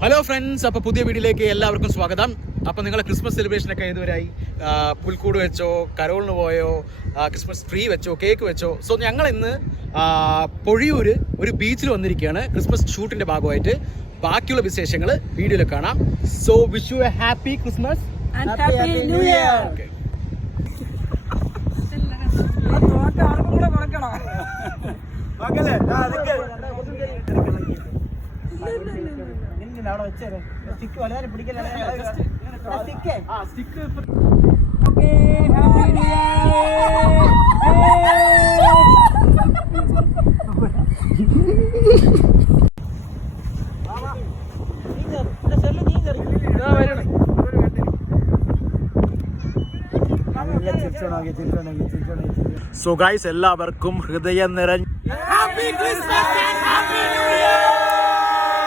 Hello friends, അപ്പോൾ പുതിയ വീഡിയോയിലേക്ക് എല്ലാവർക്കും സ്വാഗതം. അപ്പോൾ നിങ്ങളെ ക്രിസ്മസ് സെലിബ്രേഷനൊക്കെ ഇതുവരായി? പുൽക്കൂട് വെച്ചോ, കരോളിന് പോയോ, ക്രിസ്മസ് ട്രീ വെച്ചോ, കേക്ക് വെച്ചോ? സോ ഞങ്ങൾ ഇന്ന് പൊഴിയൂർ ഒരു ബീച്ചിൽ വന്നിരിക്കുകയാണ് ക്രിസ്മസ് ഷൂട്ടിൻ്റെ ഭാഗമായിട്ട്. ബാക്കിയുള്ള വിശേഷങ്ങൾ വീഡിയോയിൽ കാണാം. So wish you A happy Christmas and happy new year. So guys, എല്ലാവർക്കും ഹൃദയം നിറഞ്ഞ ഹാപ്പി ക്രിസ്മസ്.